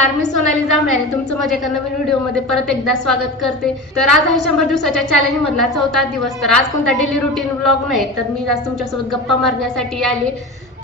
नमस्कार, मी सोनाली जांभळे आणि तुमचं माझ्या एका नवीन व्हिडिओमध्ये परत एकदा स्वागत करते। तर आज आहे 100 दिवसाच्या चॅलेंज मधला 4था दिवस। तर आज कोणता डेली रुटीन व्लॉग नाही, तर मी आज तुमच्यासोबत गप्पा मारण्यासाठी आले।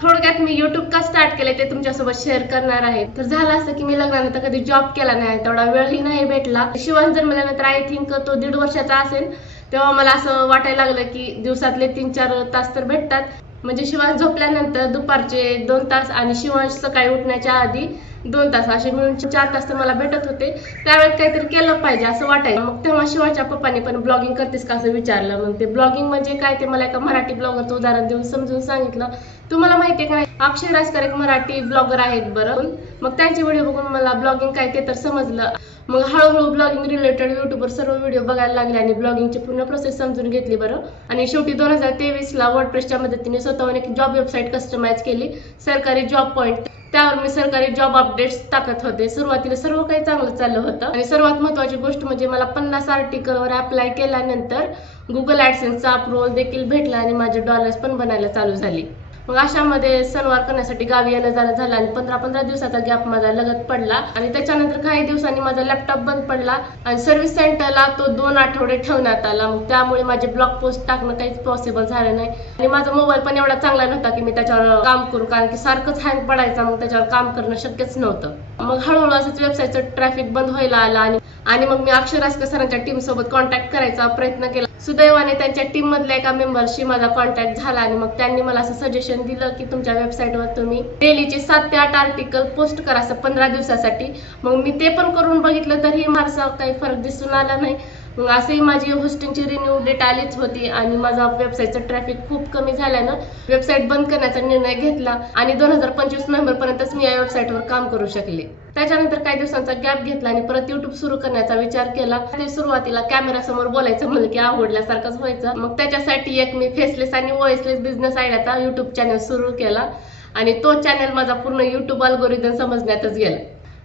थोडक्यात मी YouTube का स्टार्ट केले ते तुमच्यासोबत शेअर करणार आहे। तर झालं असं की मी लग्नानंतर कधी जॉब केला नाही, तेवढा वेळही नाही भेटला। शिवान जन्मल्यानंतर आय थिंक तो 1.5 वर्षाचा असेल, तेव्हा मला असं वाटायला लागलं की दिवसातले 3-4 तास तर भेटतात। म्हणजे शिवांश झोपल्यानंतर दुपारचे 2 तास आणि शिवांश सकाळी उठण्याच्या आधी 2 तास असे मिळून 4 तास तर मला भेटत होते। त्यावेळेत काहीतरी केलं पाहिजे असं वाटायचं। मग तेव्हा शिवांशच्या पप्पाने पण ब्लॉगिंग करतेस का असं विचारलं। मग ते ब्लॉगिंग म्हणजे काय ते मला एका मराठी ब्लॉगरचं उदाहरण देऊन समजून सांगितलं। तुम्हाला माहिती आहे का नाही, अक्षय राजकर एक मराठी ब्लॉगर आहेत बरं। मग त्यांचे व्हिडिओ बघून मला ब्लॉगिंग काय ते तर समजलं। मग हळूहळू ब्लॉगिंग रिलेटेड युट्यूबवर सर्व व्हिडिओ बघायला लागले आणि ब्लॉगिंगची पूर्ण प्रोसेस समजून घेतली बरं। आणि शेवटी 2023ला वर्डप्रेसच्या मदतीने स्वतःहून एक जॉब वेबसाईट कस्टमाइज केली, सरकारी जॉब पॉइंट। त्यावर मी सरकारी जॉब अपडेट्स टाकत होते। सुरुवातीला सर्व काही चांगलं चाललं होतं आणि सर्वात महत्त्वाची गोष्ट म्हणजे मला 50 आर्टिकलवर अप्लाय केल्यानंतर गुगल ॲडसेन्सचा अप्रूव्हल देखील भेटला आणि माझे डॉलर्स पण बनायला चालू झाले। मग अशामध्ये सणवार करण्यासाठी गावी येणं जाणं झालं आणि 15-15 दिवसाचा गॅप माझा लगत पडला आणि त्याच्यानंतर काही दिवसांनी माझा लॅपटॉप बंद पडला आणि सर्व्हिस सेंटरला तो 2 आठवडे ठेवण्यात आला। मग त्यामुळे माझे ब्लॉग पोस्ट टाकणं काहीच पॉसिबल झालं नाही आणि माझा मोबाईल पण एवढा चांगला नव्हता की मी त्याच्यावर काम करू, कारण की सारखंच हँग पडायचा। मग त्याच्यावर काम करणं शक्यच नव्हतं। मग हळूहळू असंच वेबसाईटचं ट्रॅफिक बंद व्हायला आला आणि मग मी अक्षय राजकर सरांच्या टीम सोबत कॉन्टॅक्ट करायचा प्रयत्न केला। सुदैवाने त्यांच्या टीम मधल्या एका मेंबरशी माझा कॉन्टॅक्ट झाला आणि मग त्यांनी मला असं सजेशन दिलं की तुमच्या वेबसाईटवर तुम्ही डेलीचे 7 ते 8 आर्टिकल पोस्ट करा असं 15 दिवसासाठी। मग मी ते पण करून बघितलं तरी फारसा काही फरक दिसून आला नाही। मग असेही माझी होस्टिंगची रिन्यू डेट आलीच होती आणि माझा वेबसाईटचं ट्रॅफिक खूप कमी झाल्यानं वेबसाईट बंद करण्याचा निर्णय घेतला आणि 2025 नोव्हेंबरपर्यंतच मी या वेबसाईटवर काम करू शकले। त्याच्यानंतर काही दिवसांचा गॅप घेतला आणि परत YouTube सुरू करण्याचा विचार केला। ते सुरुवातीला कॅमेरा समोर बोलायचं म्हणलं की आवडल्यासारखंच व्हायचं। मग त्याच्यासाठी एक मी फेसलेस आणि व्हॉइसलेस बिझनेस आयडियाचा YouTube चॅनल सुरू केला आणि तो चॅनल माझा पूर्ण YouTube अल्गोरिदम समजण्यातच गेला।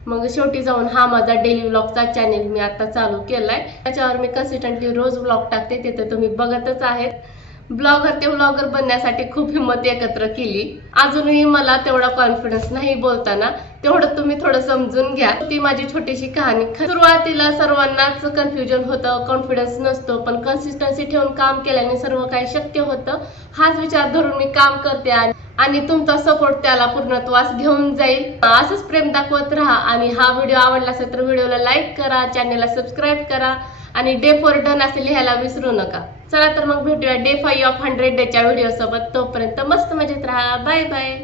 मग शेवटी जाऊन हा माझा डेली व्लॉगचा चॅनल मी आता चालू केलाय। त्याच्यावर मी कन्सिस्टंटली रोज व्लॉग टाकते, ते तर तुम्ही बघतच आहेत। ब्लॉगर ते व्लॉगर बनण्यासाठी खूप हिंमत एकत्र केली। अजूनही मला तेवढा कॉन्फिडन्स नाही बोलताना, तेवढं तुम्ही थोडं समजून घ्या। ती माझी छोटीशी कहाणी। सुरुवातीला सर्वांनाच कन्फ्युजन होतं, कॉन्फिडन्स नसतो, पण कन्सिस्टन्सी ठेवून काम केल्याने सर्व काही शक्य होतं। हाच विचार धरून मी काम करते आणि तुमचा सपोर्ट त्याला पूर्णत्वास घेऊन जाईल। असंच प्रेम दाखवत राहा आणि हा व्हिडिओ आवडला असेल तर व्हिडिओला लाईक करा, चॅनलला सबस्क्राईब करा आणि डे फॉर डन असे लिहायला विसरू नका। चला तर मग भेटूया डे 5 ऑफ 100 डेच्या व्हिडिओ सोबत। तोपर्यंत मस्त मजेत राहा। Bye bye.